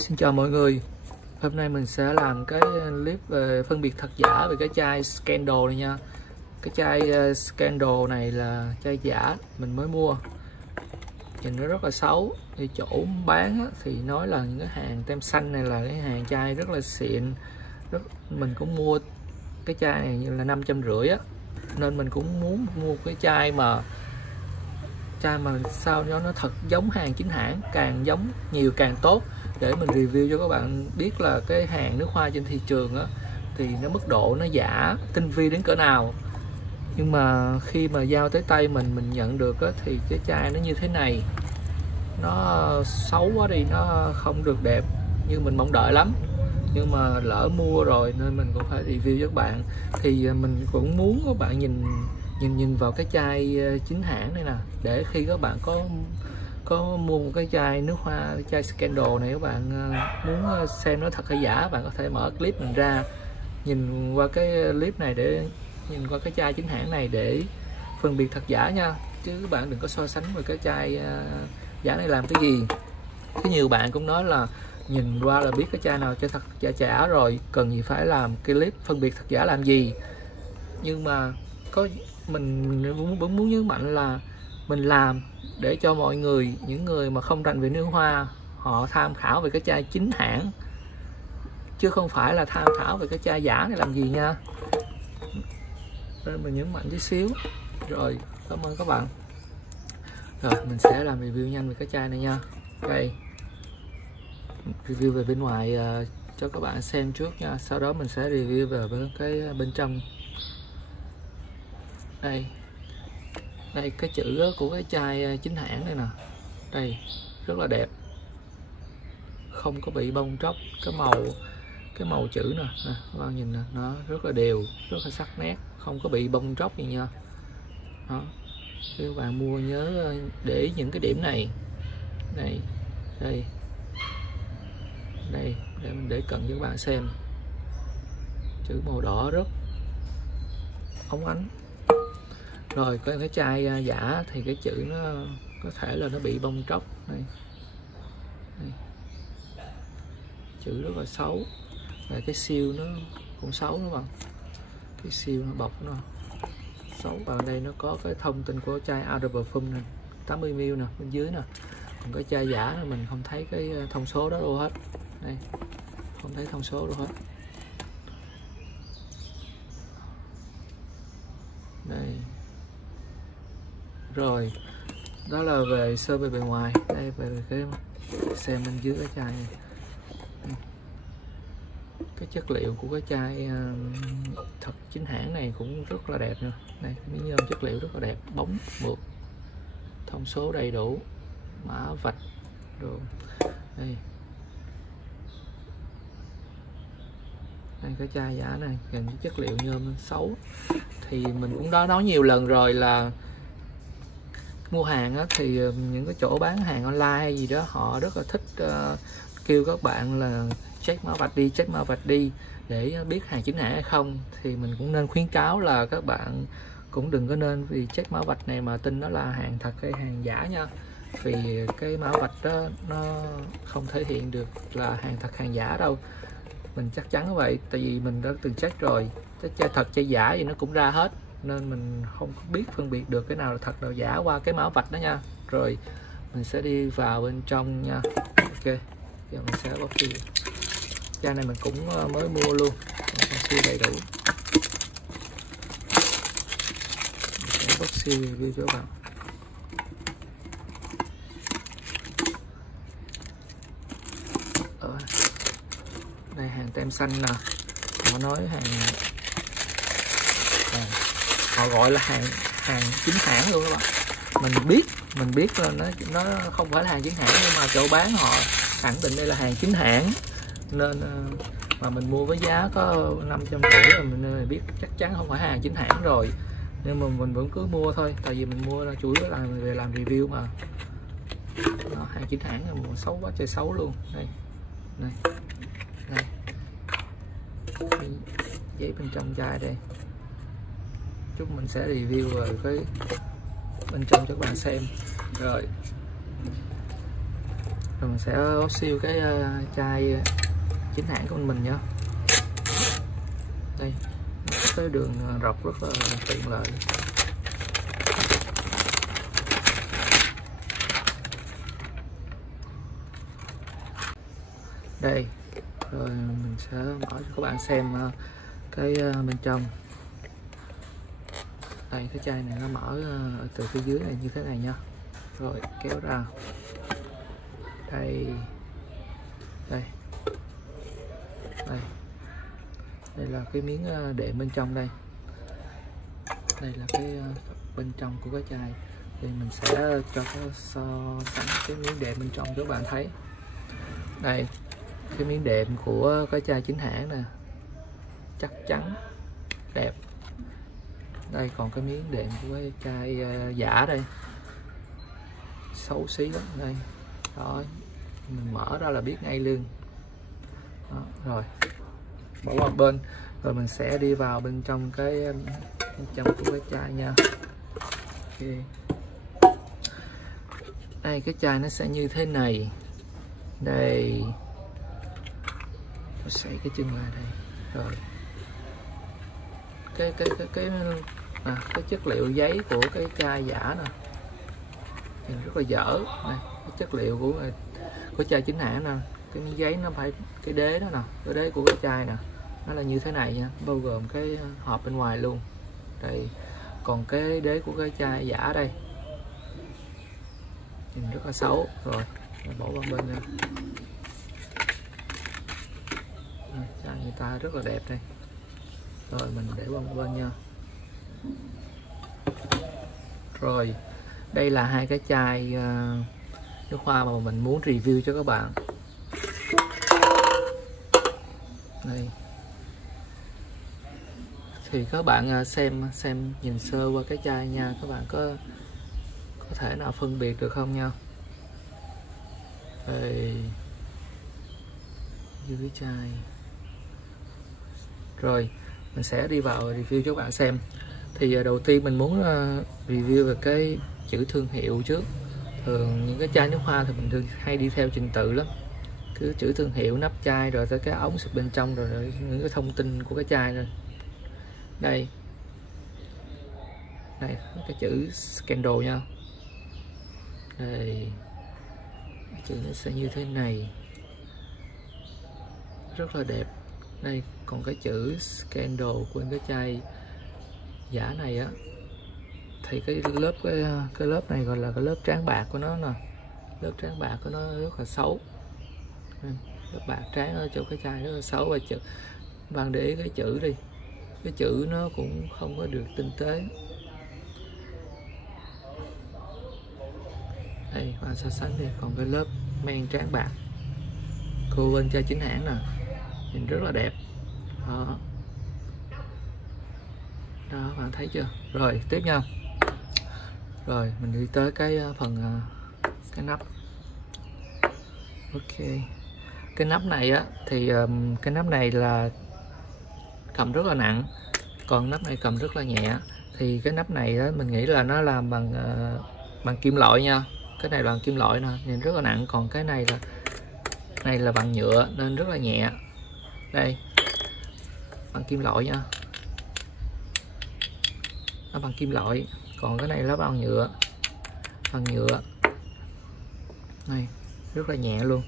Xin chào mọi người. Hôm nay mình sẽ làm cái clip về phân biệt thật giả về cái chai Scandal này nha. Cái chai Scandal này là chai giả mình mới mua, nhìn nó rất là xấu. Thì chỗ bán thì nói là những cái hàng tem xanh này là cái hàng chai rất là xịn. Mình cũng mua cái chai này như là 550 á, nên mình cũng muốn mua cái chai mà sao cho nó thật giống hàng chính hãng, càng giống nhiều càng tốt, để mình review cho các bạn biết là cái hàng nước hoa trên thị trường á thì nó mức độ nó giả tinh vi đến cỡ nào. Nhưng mà khi mà giao tới tay mình nhận được á, thì cái chai nó như thế này, nó xấu quá đi, nó không được đẹp như mình mong đợi lắm. Nhưng mà lỡ mua rồi nên mình cũng phải review cho các bạn. Thì mình cũng muốn các bạn nhìn vào cái chai chính hãng này nè, để khi các bạn có mua một cái chai nước hoa, chai Scandal này, các bạn muốn xem nó thật hay giả, bạn có thể mở clip mình ra, nhìn qua cái clip này, để nhìn qua cái chai chính hãng này để phân biệt thật giả nha. Chứ các bạn đừng có so sánh với cái chai giả này làm cái gì. Có nhiều bạn cũng nói là nhìn qua là biết cái chai nào cho thật giả rồi, cần gì phải làm cái clip phân biệt thật giả làm gì. Nhưng mà mình vẫn muốn nhấn mạnh là mình làm để cho mọi người, những người mà không rành về nước hoa, họ tham khảo về cái chai chính hãng, chứ không phải là tham khảo về cái chai giả này làm gì nha. Nên mình nhấn mạnh chút xíu. Rồi, cảm ơn các bạn. Rồi mình sẽ làm review nhanh về cái chai này nha. Đây, review về bên ngoài cho các bạn xem trước nha, sau đó mình sẽ review về cái bên trong. Đây cái chữ của cái chai chính hãng này nè, đây rất là đẹp, không có bị bong tróc. Cái màu chữ nè, các bạn nhìn nè, nó rất là đều, rất là sắc nét, không có bị bong tróc gì nha. Đó, khi các bạn mua nhớ để ý những cái điểm này. Đây để mình để cận cho các bạn xem. Chữ màu đỏ rất óng ánh. Rồi cái chai giả thì cái chữ nó có thể là nó bị bong tróc. Đây. Chữ rất là xấu. Và cái seal nó cũng xấu đó bạn. Cái seal nó bọc nó xấu. Và đây nó có cái thông tin của chai Eau de Parfum này, 80ml nè, bên dưới nè. Còn cái chai giả mình không thấy cái thông số đó đâu hết. Đây, không thấy thông số đâu hết. Đây. Rồi, đó là về sơ về bề ngoài. Đây về cái xem bên dưới cái chai này. Cái chất liệu của cái chai thật chính hãng này cũng rất là đẹp nè. Đây, miếng nhôm chất liệu rất là đẹp, bóng mượt, thông số đầy đủ, mã vạch rồi. Đây cái chai giả này, nhìn cái chất liệu nhôm xấu. Thì mình cũng đã nói nhiều lần rồi là mua hàng á, thì những cái chỗ bán hàng online hay gì đó, họ rất là thích kêu các bạn là check mã vạch đi để biết hàng chính hãng hay không. Thì mình cũng nên khuyến cáo là các bạn cũng đừng có nên vì check mã vạch này mà tin nó là hàng thật hay hàng giả nha. Vì cái mã vạch đó nó không thể hiện được là hàng thật hàng giả đâu. Mình chắc chắn như vậy, tại vì mình đã từng check rồi. Cái chai thật chai giả gì nó cũng ra hết, nên mình không biết phân biệt được cái nào là thật nào giả qua cái mã vạch đó nha. Rồi mình sẽ đi vào bên trong nha. Ok, giờ mình sẽ bóc xì. Chai này mình cũng mới mua luôn, xì đầy đủ. Mình sẽ bóc xì review cho các bạn. Đây hàng tem xanh nè, họ nói họ gọi là hàng chính hãng luôn các bạn. Mình biết là nó không phải là hàng chính hãng, nhưng mà chỗ bán họ khẳng định đây là hàng chính hãng, nên mà mình mua với giá có 550 rồi, mình biết chắc chắn không phải hàng chính hãng rồi. Nhưng mà mình vẫn cứ mua thôi, tại vì mình mua là chủ yếu là về làm review mà. Đó, hàng chính hãng là một xấu quá trời xấu luôn. Đây giấy bên trong chai đây, chút mình sẽ review về cái bên trong cho các bạn xem. Rồi Rồi mình sẽ bóc siêu cái chai chính hãng của mình nhé. Đây, cái đường rọc rất là tiện lợi. Đây, rồi mình sẽ mở cho các bạn xem cái bên trong. Đây, cái chai này nó mở từ phía dưới này như thế này nha. Rồi kéo ra. Đây, đây, đây, đây là cái miếng đệm bên trong đây. Đây là cái bên trong của cái chai. Thì mình sẽ cho so sánh cái miếng đệm bên trong cho các bạn thấy. Đây, cái miếng đệm của cái chai chính hãng nè, chắc chắn, đẹp. Đây, còn cái miếng đệm của cái chai giả đây, xấu xí lắm. Đây, đó, mình mở ra là biết ngay luôn. Đó, rồi bỏ qua bên, rồi mình sẽ đi vào bên trong cái bên trong của cái chai nha. Ok, đây cái chai nó sẽ như thế này. Đây, sẽ cái chân lại đây. Rồi cái chất liệu giấy của cái chai giả nè, nhìn rất là dở. Đây, cái chất liệu của chai chính hãng nè, cái miếng giấy nó phải cái đế đó nè, cái đế của cái chai nè, nó là như thế này nha, bao gồm cái hộp bên ngoài luôn. Đây, còn cái đế của cái chai giả đây nhìn rất là xấu. Rồi bỏ qua bên nha. Chai người ta rất là đẹp đây. Rồi mình để qua một bên nha. Rồi đây là hai cái chai nước hoa mà mình muốn review cho các bạn. Đây, thì các bạn xem nhìn sơ qua cái chai nha, các bạn có thể nào phân biệt được không nha. Đây, dưới chai. Rồi mình sẽ đi vào review cho các bạn xem. Thì đầu tiên mình muốn review về cái chữ thương hiệu trước. Thường những cái chai nước hoa thì mình thường hay đi theo trình tự lắm, cứ chữ thương hiệu, nắp chai, rồi tới cái ống xịt bên trong, rồi những cái thông tin của cái chai rồi. Đây, đây cái chữ Scandal nha. Đây, chữ nó sẽ như thế này, rất là đẹp. Đây, còn cái chữ Scandal của cái chai giả này á, thì cái lớp này gọi là cái lớp tráng bạc của nó nè. Lớp tráng bạc của nó rất là xấu. Lớp bạc tráng ở chỗ cái chai rất là xấu. Và chữ, bạn để ý cái chữ đi, cái chữ nó cũng không có được tinh tế. Đây, bạn so sánh đi. Còn cái lớp men tráng bạc cô bên chai chính hãng nè, nhìn rất là đẹp. Đó, đó bạn thấy chưa. Rồi tiếp nha. Rồi mình đi tới cái phần cái nắp. Ok, cái nắp này á thì cái nắp này là cầm rất là nặng, còn nắp này cầm rất là nhẹ. Thì cái nắp này đó, mình nghĩ là nó làm bằng kim loại nha. Cái này bằng kim loại nè, nhìn rất là nặng. Còn cái này là bằng nhựa nên rất là nhẹ. Đây, bằng kim loại nha, nó bằng kim loại. Còn cái này là bằng nhựa, này rất là nhẹ luôn.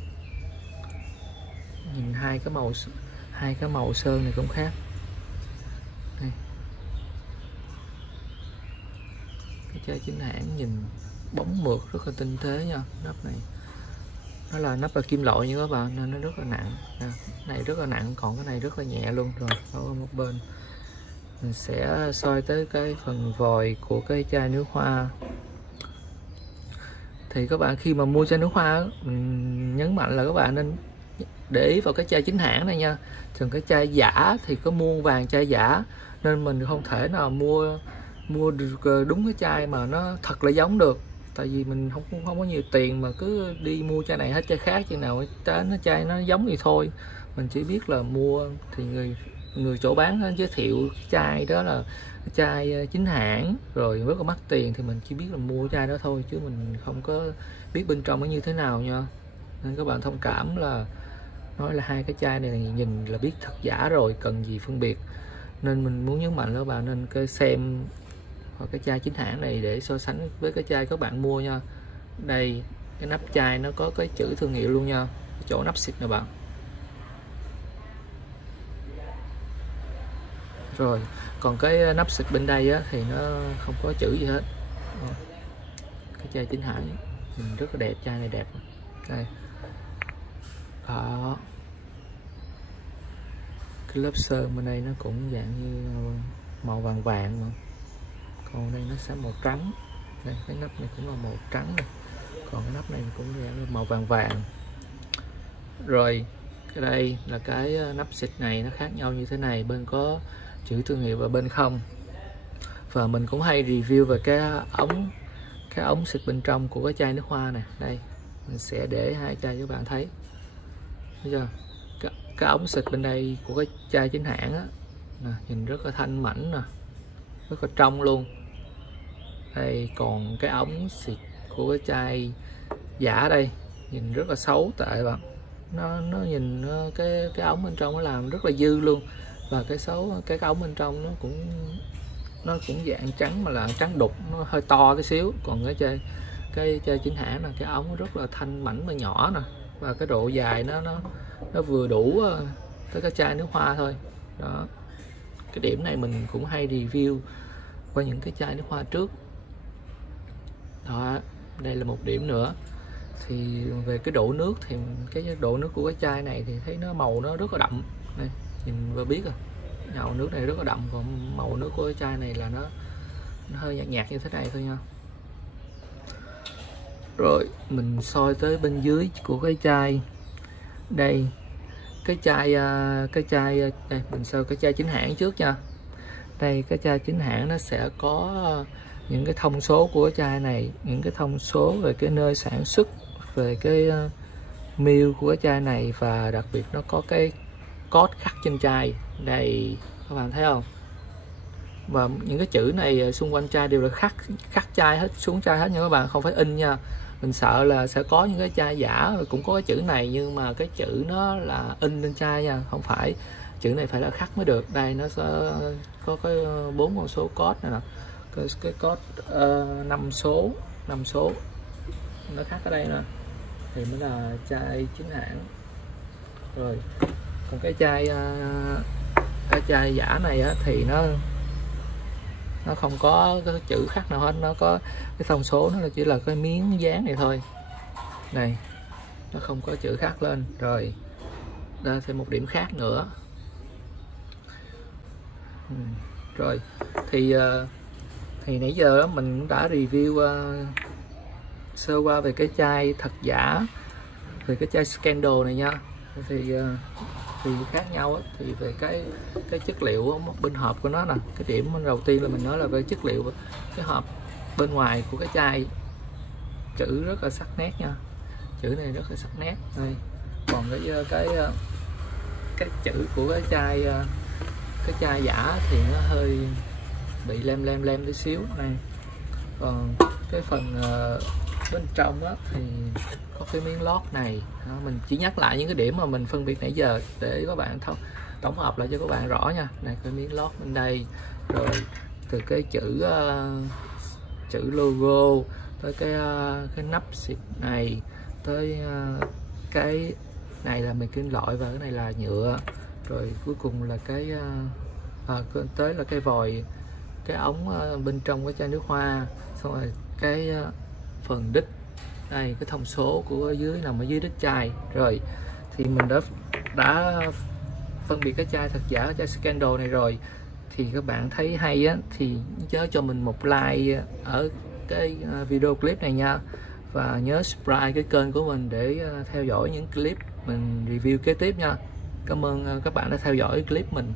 Nhìn hai cái màu sơn này cũng khác. Đây, cái chai chính hãng nhìn bóng mượt rất là tinh tế nha. Nắp này nó là nắp là kim loại như các bạn, nên nó rất là nặng. Này rất là nặng, còn cái này rất là nhẹ luôn. Rồi ở một bên mình sẽ soi tới cái phần vòi của cái chai nước hoa. Thì các bạn khi mà mua chai nước hoa, mình nhấn mạnh là các bạn nên để ý vào cái chai chính hãng này nha. Thường cái chai giả thì có muôn vàng chai giả, nên mình không thể nào mua được đúng cái chai mà nó thật là giống được. Tại vì mình không có nhiều tiền mà cứ đi mua chai này hết chai khác, chai nào chai nó giống thì thôi. Mình chỉ biết là mua thì người chỗ bán giới thiệu chai đó là chai chính hãng, rồi rất là mắc tiền, thì mình chỉ biết là mua chai đó thôi, chứ mình không có biết bên trong nó như thế nào nha. nên các bạn thông cảm là nói là hai cái chai này nhìn là biết thật giả rồi, cần gì phân biệt. Nên mình muốn nhấn mạnh là các bạn nên xem cái chai chính hãng này để so sánh với cái chai các bạn mua nha. Đây, cái nắp chai nó có cái chữ thương hiệu luôn nha, cái chỗ nắp xịt nè bạn. Rồi còn cái nắp xịt bên đây á, thì nó không có chữ gì hết. Cái chai chính hãng nhìn rất là đẹp, chai này đẹp đây. Đó, cái lớp sơn bên đây nó cũng dạng như màu vàng vàng mà, còn đây nó sẽ màu trắng. Đây, cái nắp này cũng là màu trắng này, còn cái nắp này cũng dạng màu vàng vàng. Rồi cái đây là cái nắp xịt này nó khác nhau như thế này, bên có chữ thương hiệu và bên không. Và mình cũng hay review về cái ống xịt bên trong của cái chai nước hoa này. Đây mình sẽ để hai chai cho các bạn thấy. Thấy chưa? Cái ống xịt bên đây của cái chai chính hãng á, nhìn rất là thanh mảnh nè, rất là trong luôn. Đây, còn cái ống xịt của cái chai giả đây nhìn rất là xấu tệ bạn. Nó nhìn cái ống bên trong nó làm rất là dư luôn. Và cái ống bên trong nó cũng dạng trắng mà là trắng đục, nó hơi to cái xíu. Còn cái chai chính hãng là cái ống rất là thanh mảnh và nhỏ nè, và cái độ dài nó vừa đủ tới cái chai nước hoa thôi. Đó, cái điểm này mình cũng hay review qua những cái chai nước hoa trước. Đó, đây là một điểm nữa. Thì về cái độ nước thì cái độ nước của cái chai này thì thấy nó màu nó rất là đậm. Đây, nhìn vừa biết rồi, màu nước này rất là đậm, còn màu nước của cái chai này là nó hơi nhạt nhạt như thế này thôi nha. Rồi mình soi tới bên dưới của cái chai. Đây, cái chai đây, mình soi cái chai chính hãng trước nha. Đây, cái chai chính hãng nó sẽ có những cái thông số của cái chai này, những cái thông số về cái nơi sản xuất, về cái ml của cái chai này, và đặc biệt nó có cái code khắc trên chai. Đây, các bạn thấy không? Và những cái chữ này xung quanh chai đều là khắc chai hết, xuống chai hết nha các bạn, không phải in nha. Mình sợ là sẽ có những cái chai giả cũng có cái chữ này, nhưng mà cái chữ nó là in lên chai nha, không phải. Chữ này phải là khắc mới được. Đây, nó sẽ có cái 4 con số code này nè, cái code 5 số nó khắc ở đây nè, thì mới là chai chính hãng. Rồi còn cái chai giả này á, thì nó không có cái chữ khắc nào hết, nó có cái thông số, nó chỉ là cái miếng dán này thôi. Này, nó không có chữ khắc lên. Rồi đây thêm một điểm khác nữa. Rồi thì nãy giờ đó mình cũng đã review sơ qua về cái chai thật giả, về cái chai Scandal này nha. Thì khác nhau á, thì về cái chất liệu bên hộp của nó nè. Cái điểm đầu tiên là mình nói là về chất liệu, cái hộp bên ngoài của cái chai chữ rất là sắc nét nha, chữ này rất là sắc nét đây. Còn cái chữ của cái chai giả thì nó hơi bị lem tí xíu này. Còn cái phần bên trong á, thì có cái miếng lót này. Đó, mình chỉ nhắc lại những cái điểm mà mình phân biệt nãy giờ để các bạn tổng hợp lại cho các bạn rõ nha. Này, cái miếng lót bên đây, rồi từ cái chữ logo tới cái nắp xịt này, tới cái này là màng kim loại và cái này là nhựa, rồi cuối cùng là tới là cái vòi, cái ống bên trong cái chai nước hoa, xong rồi cái phần đít. Đây, cái thông số của dưới nằm ở dưới đít chai. Rồi thì mình đã phân biệt cái chai thật giả, cái chai Scandal này rồi. Thì các bạn thấy hay á thì nhớ cho mình một like ở cái video clip này nha, và nhớ subscribe cái kênh của mình để theo dõi những clip mình review kế tiếp nha. Cảm ơn các bạn đã theo dõi clip mình.